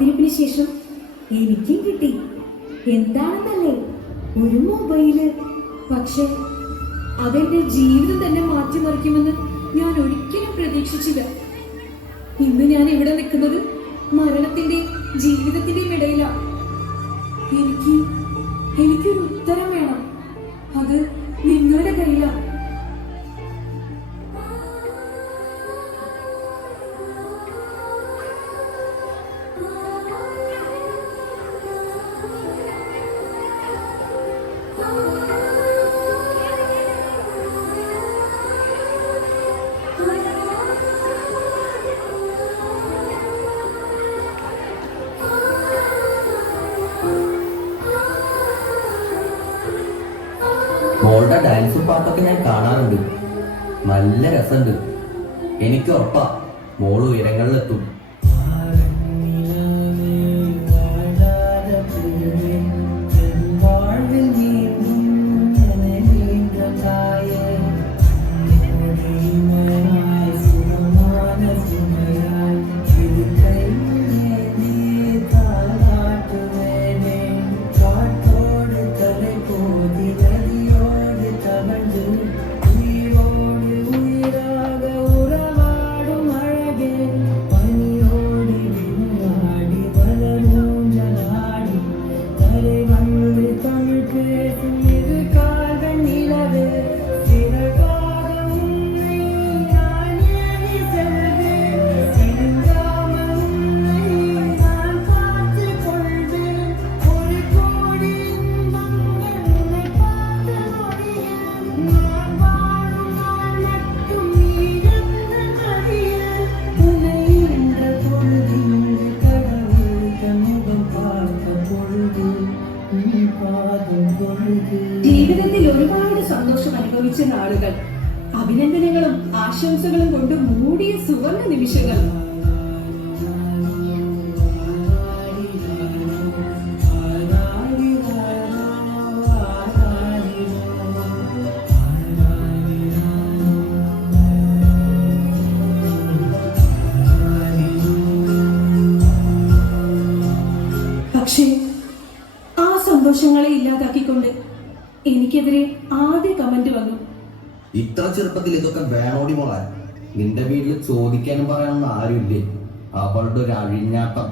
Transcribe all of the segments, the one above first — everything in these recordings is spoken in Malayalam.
കാത്തിരിപ്പിന് ശേഷം എനിക്കും കിട്ടി. എന്താണെന്നല്ലേ, ഒരു മൊബൈല്. പക്ഷെ അതെന്റെ ജീവിതം തന്നെ മാറ്റിമറിക്കുമെന്ന് ഞാൻ ഒരിക്കലും പ്രതീക്ഷിച്ചില്ല. ഇന്ന് ഞാൻ ഇവിടെ നിൽക്കുന്നത് മരണത്തിന്റെയും ജീവിതത്തിന്റെയും ഇടയിലാണ്. എനിക്കൊരു ഉത്തരം വേണം. അത് നിങ്ങളുടെ കയ്യിലാണ്. മോളുടെ ഡാൻസും പാട്ടൊക്കെ ഞാൻ കാണാറുണ്ട്. നല്ല രസമുണ്ട്. എനിക്ക് ഉറപ്പാ മോള് ഉയരങ്ങളിലെത്തും. ജീവിതത്തിൽ ഒരുപാട് സന്തോഷം അനുഭവിച്ച നാളുകൾ, അഭിനന്ദനങ്ങളും ആശംസകളും കൊണ്ട് മൂടിയ സുവർണ നിമിഷങ്ങൾ. പക്ഷേ ആ സന്തോഷങ്ങളെ ഇല്ലാതാക്കിക്കൊണ്ട് എനിക്കെതിരെ ആദ്യ കമന്റ് വന്നു. ഇത്ര ചെറുപ്പത്തിൽ ഇതൊക്കെ വേണോടി മോളെ? നിന്റെ വീട്ടിൽ ചോദിക്കാനും പറയാനൊന്നും ആരുമില്ലേ? അവളുടെ ഒരു അഴിഞ്ഞാട്ടം.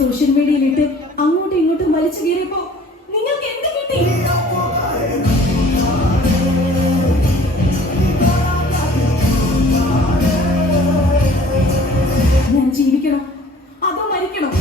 സോഷ്യൽ മീഡിയയിലിട്ട് അങ്ങോട്ടും ഇങ്ങോട്ടും വലിച്ചു കീറിയപ്പോ നിങ്ങൾക്ക് എന്ത് കിട്ടി? ഞാൻ ജീവിക്കണം അതോ മരിക്കണം?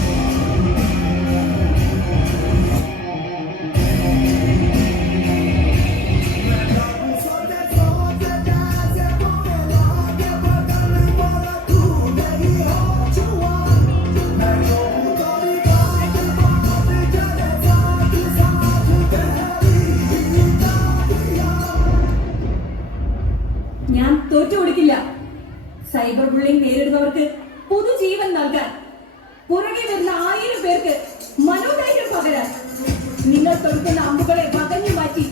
ഞാൻ തോറ്റുകൊടുക്കില്ല. സൈബർ ബുള്ളിംഗ് നേരിടുന്നവർക്ക് പുതുജീവൻ നൽകാൻ, പുറകെ വരുന്ന 1000 പേർക്ക് മനോധൈര്യം പകരാൻ, നിങ്ങൾ തൊടുക്കുന്ന അമ്പുകളെ വകഞ്ഞു മാറ്റി